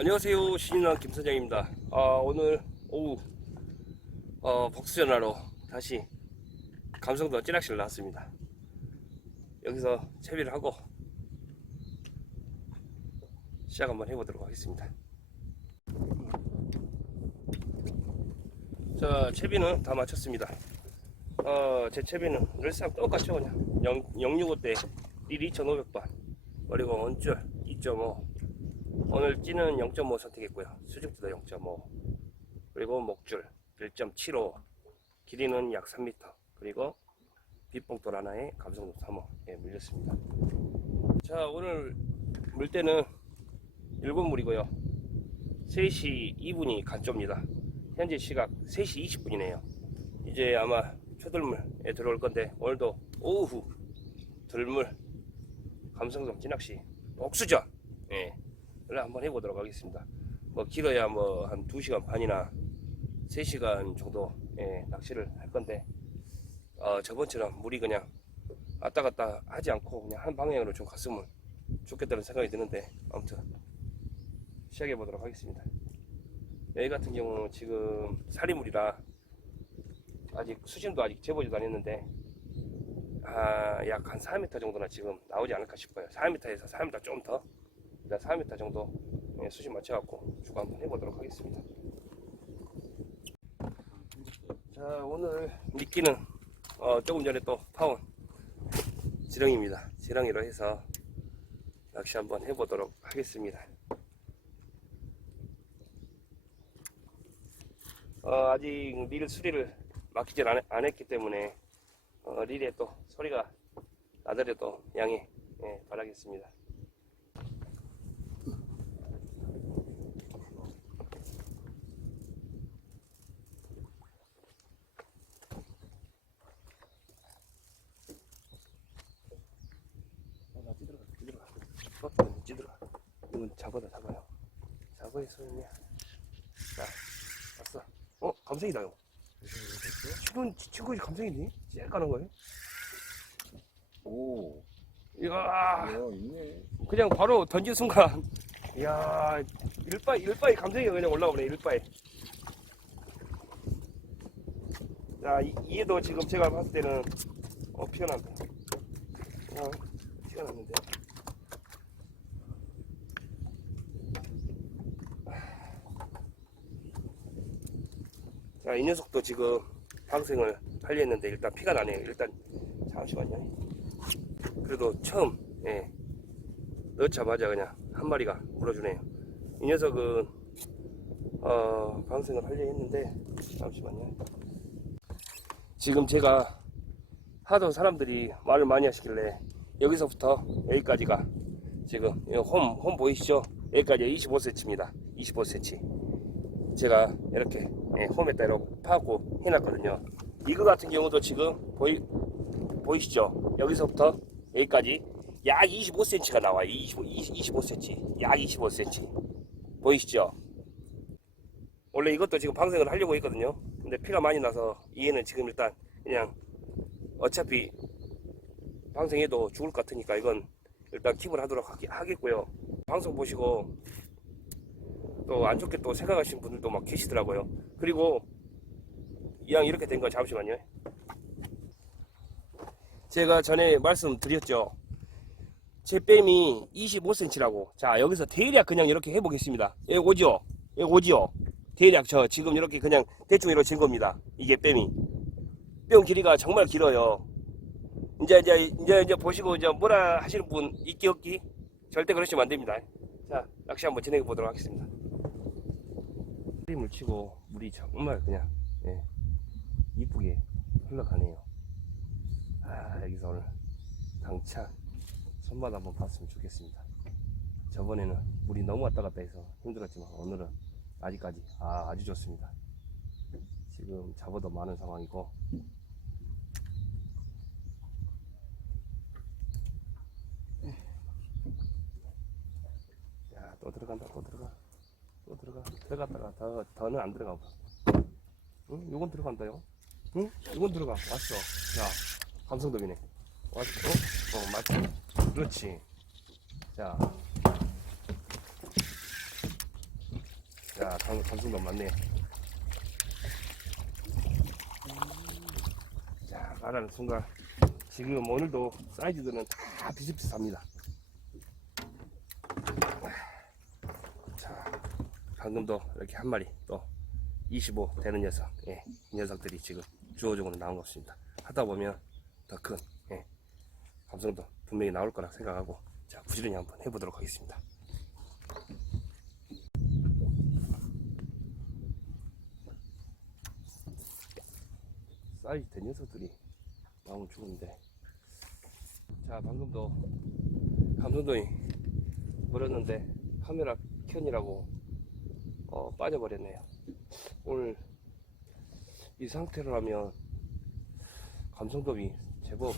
안녕하세요. 신인왕 김선장입니다. 아, 오늘 오후 어, 복수전화로 다시 감성도 찌낚시를 나왔습니다. 여기서 채비를 하고 시작 한번 해보도록 하겠습니다. 자 채비는 다 마쳤습니다. 어, 제 채비는 늘상 똑같죠 그냥. 0, 065대 1 2500번 그리고 원줄 2.5 오늘 찌는 0.5 선택했고요. 수직도 0.5 그리고 목줄 1.75 길이는 약 3m 그리고 빗봉돌 하나에 감성도 3호에 물렸습니다. 자 오늘 물때는 일곱 물이고요. 3시 2분이 간조입니다. 현재 시각 3시 20분이네요. 이제 아마 초들물에 들어올 건데 오늘도 오후 들물 감성돔 찌낚시 옥수전 예. 를 한번 해보도록 하겠습니다. 뭐 길어야 뭐 한 2시간 반이나 3시간 정도 예, 낚시를 할 건데 어, 저번처럼 물이 그냥 왔다 갔다 하지 않고 그냥 한 방향으로 좀 갔으면 좋겠다는 생각이 드는데 아무튼 시작해 보도록 하겠습니다. 여기 같은 경우는 지금 사리물이라 아직 수심도 아직 재보지도 않았는데 아, 약 한 4m 정도나 지금 나오지 않을까 싶어요. 4m에서 4m 좀 더. 일단 4m 정도 예, 수심 맞춰갖고 주고 한번 해보도록 하겠습니다. 자 오늘 미끼는 어, 조금 전에 또 파온 지렁입니다. 지렁이로 해서 낚시 한번 해보도록 하겠습니다. 어, 아직 릴 수리를 맡기질 안, 안 했기 때문에 어, 릴에 또 소리가 나더라도 양해 예, 바라겠습니다. 아, 나 찌들어가, 찌들어가. 어, 찌들어가. 이건 잡아다, 잡아요. 잡아야 소리냐. 자, 왔어. 어, 감성이다요. 지금, 지금 감성이니? 쬐까는 거예요? 오, 이야, 야, 있네. 그냥 바로 던진 순간, 이야, 일바이, 일바이 감성이 그냥 올라오네, 일바이. 자, 이, 얘도 지금 제가 봤을 때는, 어, 피어난다. 어, 피어났는데. 자, 이 녀석도 지금 방생을 하려 했는데 일단 피가 나네요. 일단, 잠시만요. 그래도 처음, 예, 넣자마자 그냥 한 마리가 물어주네요. 이 녀석은, 어, 방생을 하려 했는데, 잠시만요. 지금 제가 하도 사람들이 말을 많이 하시길래 여기서부터 여기까지가 지금 이 홈, 홈 보이시죠? 여기까지 25cm입니다. 25cm. 제가 이렇게 예, 홈에다 이렇게 파고 해놨거든요. 이거 같은 경우도 지금 보이, 보이시죠? 여기서부터 여기까지 약 25cm가 나와요. 25, 25cm. 약 25cm. 보이시죠? 원래 이것도 지금 방생을 하려고 했거든요. 근데 피가 많이 나서 얘는 지금 일단 그냥 어차피 방생해도 죽을 것 같으니까 이건 일단 킵을 하도록 하겠고요. 방송 보시고 또 안 좋게 또 생각하시는 분들도 막 계시더라고요. 그리고 이왕 이렇게 된 거 잠시만요. 제가 전에 말씀드렸죠. 제 뺨이 25cm라고. 자, 여기서 대략 그냥 이렇게 해보겠습니다. 여기 오죠? 여기 오죠? 대략 저 지금 이렇게 그냥 대충 이렇게 진 겁니다. 이게 뺨이. 뼈 길이가 정말 길어요. 이제, 이제, 이제, 이제 보시고 이제 뭐라 하시는 분 있기 없기? 절대 그러시면 안 됩니다. 자, 낚시 한번 진행해 보도록 하겠습니다. 물을 치고 물이 정말 그냥, 예, 이쁘게 흘러가네요. 아, 여기서 오늘 당찬 손맛 한번 봤으면 좋겠습니다. 저번에는 물이 너무 왔다 갔다 해서 힘들었지만 오늘은 아직까지 아, 아주 좋습니다. 지금 잡아도 많은 상황이고 야, 또 들어간다, 또 들어가. 또 들어가. 들어갔다가 더, 더는 안 들어가고. 응? 요건 들어간다요. 응? 요건 들어가. 왔어. 자, 감성돔이네. 왔어. 어, 어 맞지? 그렇지. 자. 자, 감, 감성도 많네. 자, 말하는 순간 지금 오늘도 사이즈들은 다 비슷비슷합니다. 자, 방금도 이렇게 한 마리 또 25 되는 녀석, 예, 이 녀석들이 지금 주어종으로 나온 것 같습니다. 하다 보면 더 큰, 예, 감성도 분명히 나올 거라 생각하고 자, 부지런히 한번 해보도록 하겠습니다. 사이즈 된 녀석들이 나오면 좋은데 자 방금도 감성도이 버렸는데 카메라 켠이라고 어, 빠져버렸네요. 오늘 이 상태로라면 감성돔이 제법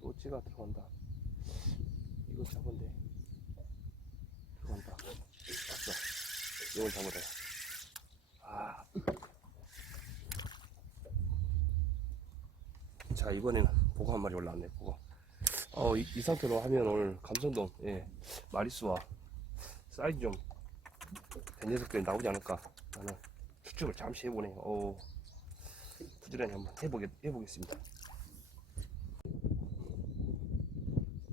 노치가 들어간다. 이거 잡은데 들어간다. 왔어 이걸 잡으래. 아. 자 이번에는 보고 한 마리 올라왔네 보고. 어, 이, 이 상태로 하면 오늘 감성돔 예, 마리수와 사이즈 좀 된 녀석들이 나오지 않을까. 나는 추측을 잠시 해보네. 어, 부지런히 한번 해보겠, 해보겠습니다.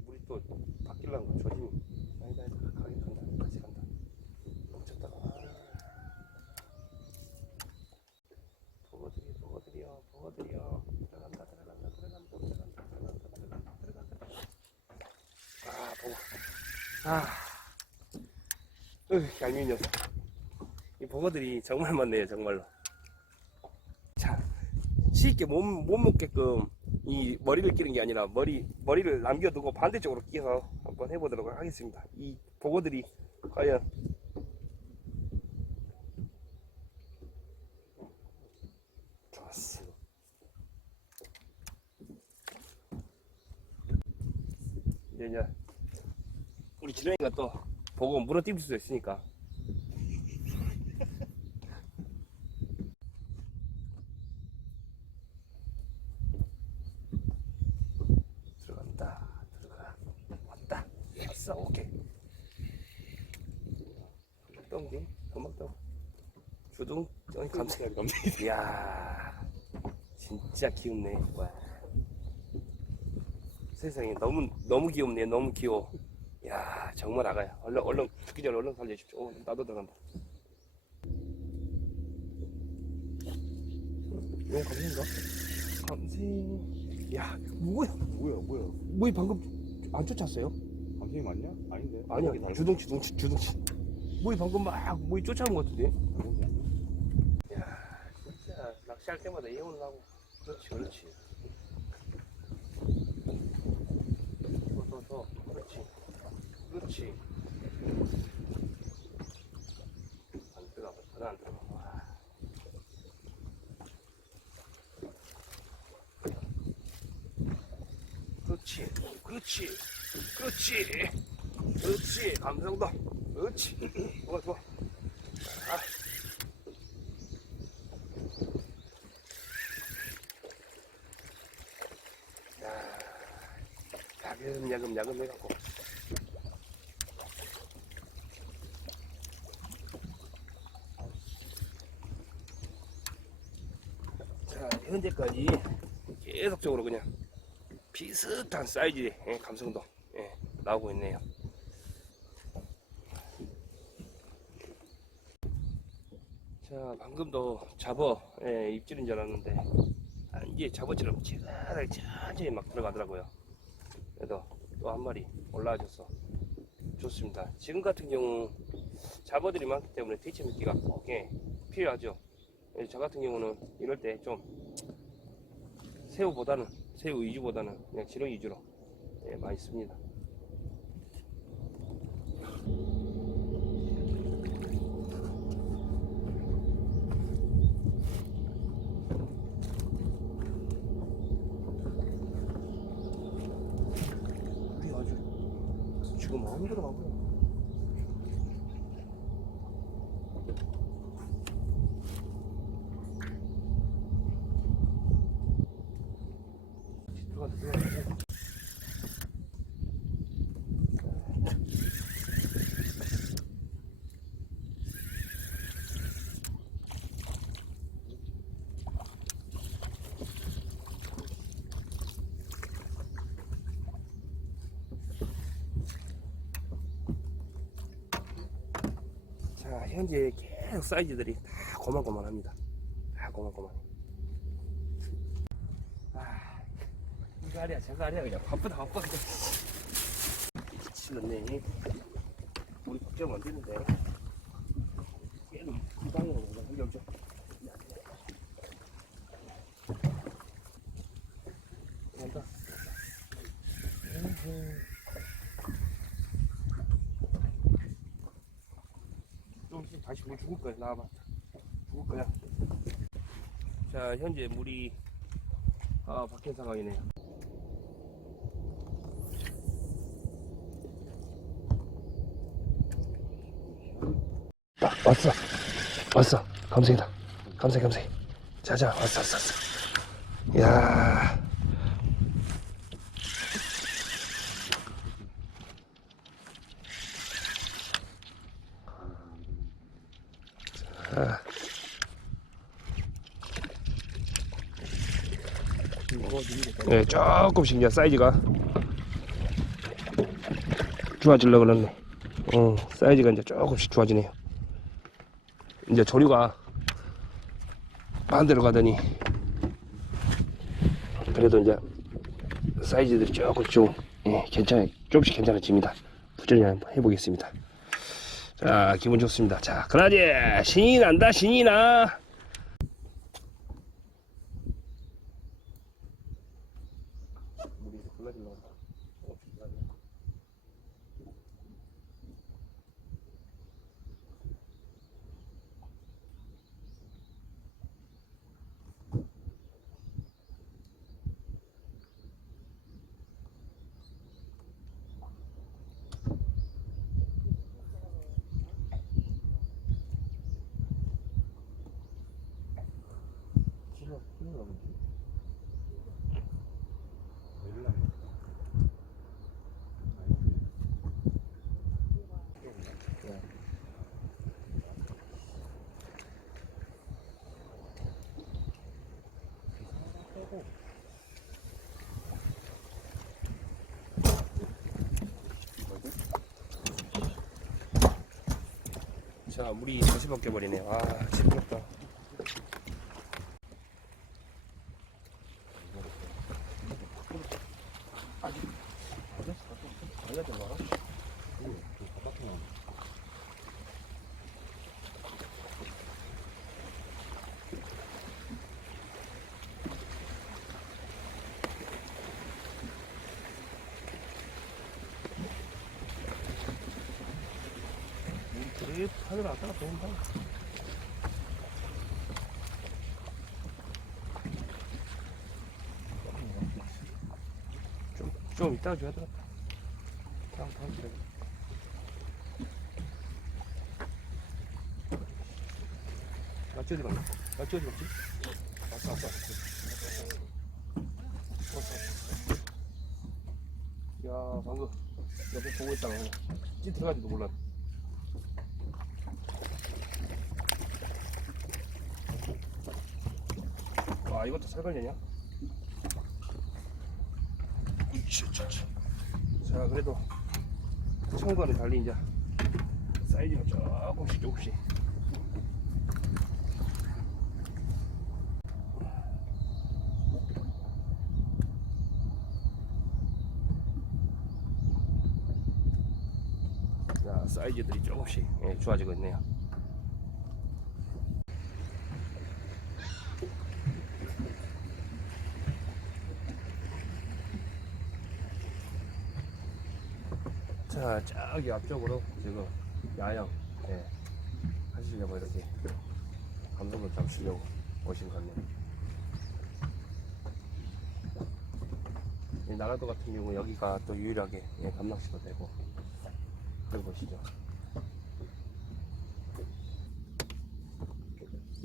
물이 또 바뀌려는 거 조짐이 아니다 아니다 가게 간다 같이 간다. 멈췄다가. 보고드려 보고드려 보고드려. 들어간다 들어간다 들어간다 들어간다 들어간다 들어간다 아 보고. 아. 으, 얄미운 녀석. 이 보고들이 정말 많네요 정말로. 자 쉽게 못, 못 먹게끔 이 머리를 끼는 게 아니라 머리 머리를 남겨두고 반대쪽으로 끼서 한번 해보도록 하겠습니다. 이 보고들이 과연 좋았어. 이제 우리 지렁이가 또 보고 물어뜯을 수 있으니까. 들어간다. 들어가. 왔다. 왔어. 오케이. 똥디 금방 똥 주둥? 어, 감사 감사. 이야 진짜 귀엽네. 와. 세상에 너무 너무 귀엽네. 너무 귀여워 야 정말 아가야 얼른 얼른 죽기 전에 얼른 살려주십시오 오, 나도 들어간다 이거 감생인가? 감생 야 뭐야 뭐야 뭐야? 뭐이 방금 안 쫓았어요? 감생이 맞냐? 아닌데. 아니야 주둥치 주둥치 주둥치 뭐이 방금 막 뭐이 쫓아온 것 같은데 다르지 않냐? 야 진짜 낚시할 때마다 예언을 하고 그렇지 그렇지 더더더 그렇지 그렇지 안 들어가 전혀 안 들어가 와. 그렇지. 그렇지. 그렇지. 감성도. 그렇지. 좋아 좋아. 아. 야금 야금 야금 해갖고. 자 현재까지 계속적으로 그냥 비슷한 사이즈의 예, 감성도 예, 나오고 있네요 자 방금도 잡어 예, 입질인 줄 알았는데 아, 이제 잡어처럼 지그하게 천천히 막 들어가더라고요 그래도 또 한 마리 올라와줘서 좋습니다. 지금 같은 경우 잡어들이 많기 때문에 대체 미끼가 꼭 예, 필요하죠. 예, 저 같은 경우는 이럴 때 좀 새우보다는 새우 위주보다는 그냥 지렁 위주로 예, 많이 씁니다. 현재 계속 사이즈들이 다 고만고만합니다. 다 고만고만해 아니야, 저거 아니야, 그냥 바쁘다, 바빠, 그냥. 미치겠네. 우리 걱정 안 되는데. 얘는. 간다. 조금씩 다시 물 죽을 거야 나와봐 죽을 거야 자 현재 물이 아 박힌 상황이네요 아, 왔어. 왔어. 감색이다. 감색 감색 자자 왔어 왔어 왔어. 야. 네, 조금씩 이제 사이즈가 좋아지려 그러네. 어, 사이즈가 이제 조금씩 좋아지네요. 이제 조류가 반대로 가더니 그래도 이제 사이즈들이 조금씩 좀 예, 괜찮아, 조금씩 괜찮아집니다. 부지런히 한번 해보겠습니다. 자, 기분 좋습니다. 자, 그라지 신이 난다, 신이 나. 물이 골라질라 실러 실러 가면 내릴라 자, 물이 다시 바뀌어버리네요. 아, 시끄럽다. 물이 하늘 왔다 갔다 온다. 좀, 좀 이따가 줘야 되겠다. 다음, 다음 주에. 맞지 어디 갔나? 맞지 어디 갔지? 왔어. 왔어, 왔어. 야, 방금 옆에 보고 있다가 찌트가지도 몰랐 와, 이것도 살걸려냐? 자, 그래도 청과는 달리 이제 사이즈가 조금씩 조금씩 자, 사이즈들이 조금씩 예, 좋아지고 있네요. 자, 저기 앞쪽으로 지금 야영 예, 하시려고 이렇게 감성을 잡으시려고 오신 것 같네요. 이 나갈도 같은 경우 여기가 또 유일하게 예, 감낚시도 되고 여기 보시죠.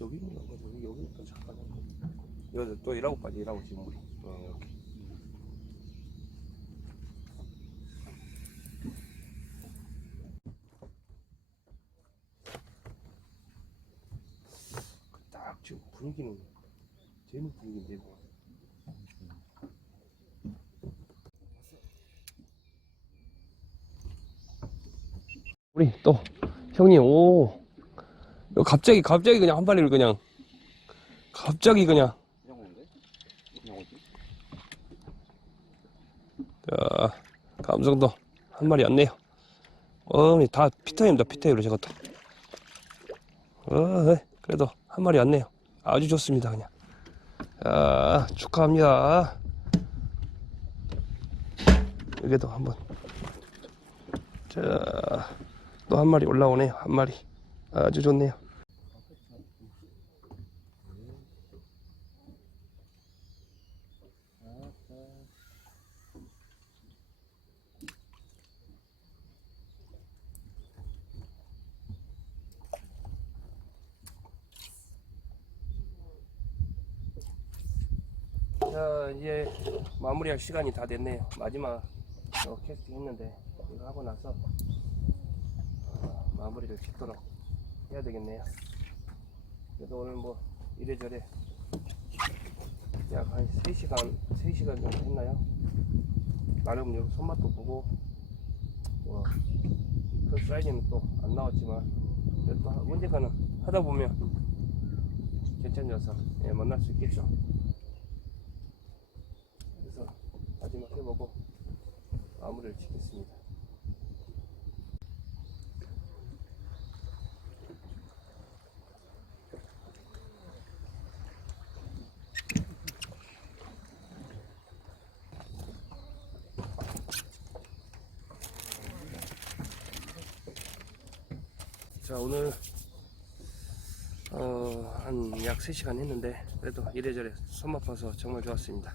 여기 있는 거 여기 여기 또 잠깐 여기 또 일하고 빠지 일하고 지금 또 이렇게. 지금 분위기는 재밌는 분위기인데 뭐. 우리 또 형님 오 갑자기 갑자기 그냥 한 마리를 그냥 갑자기 그냥? 자 감성도 한 마리 왔네요. 어, 다 피타입니다. 피타입으로 저것도. 어, 네. 그래도 한 마리 왔네요. 아주 좋습니다. 그냥. 자, 축하합니다. 여기도 한번. 자, 또 한 마리 올라오네요. 한 마리. 아주 좋네요. 자, 이제 마무리할 시간이 다 됐네요. 마지막 어, 캐스팅 했는데 이거 하고 나서 어, 마무리를 짓도록 해야 되겠네요. 그래도 오늘 뭐 이래저래 약 한 3시간, 3시간 정도 했나요? 나름 여기 손맛도 보고 뭐, 그 사이즈는 또 안 나왔지만 그래도 하- 언젠가는 하다 보면 괜찮아서 예, 만날 수 있겠죠. 그래서 마지막 해보고 마무리를 짓겠습니다. 자 오늘 어, 한 약 3시간 했는데 그래도 이래저래 손맛 봐서 정말 좋았습니다.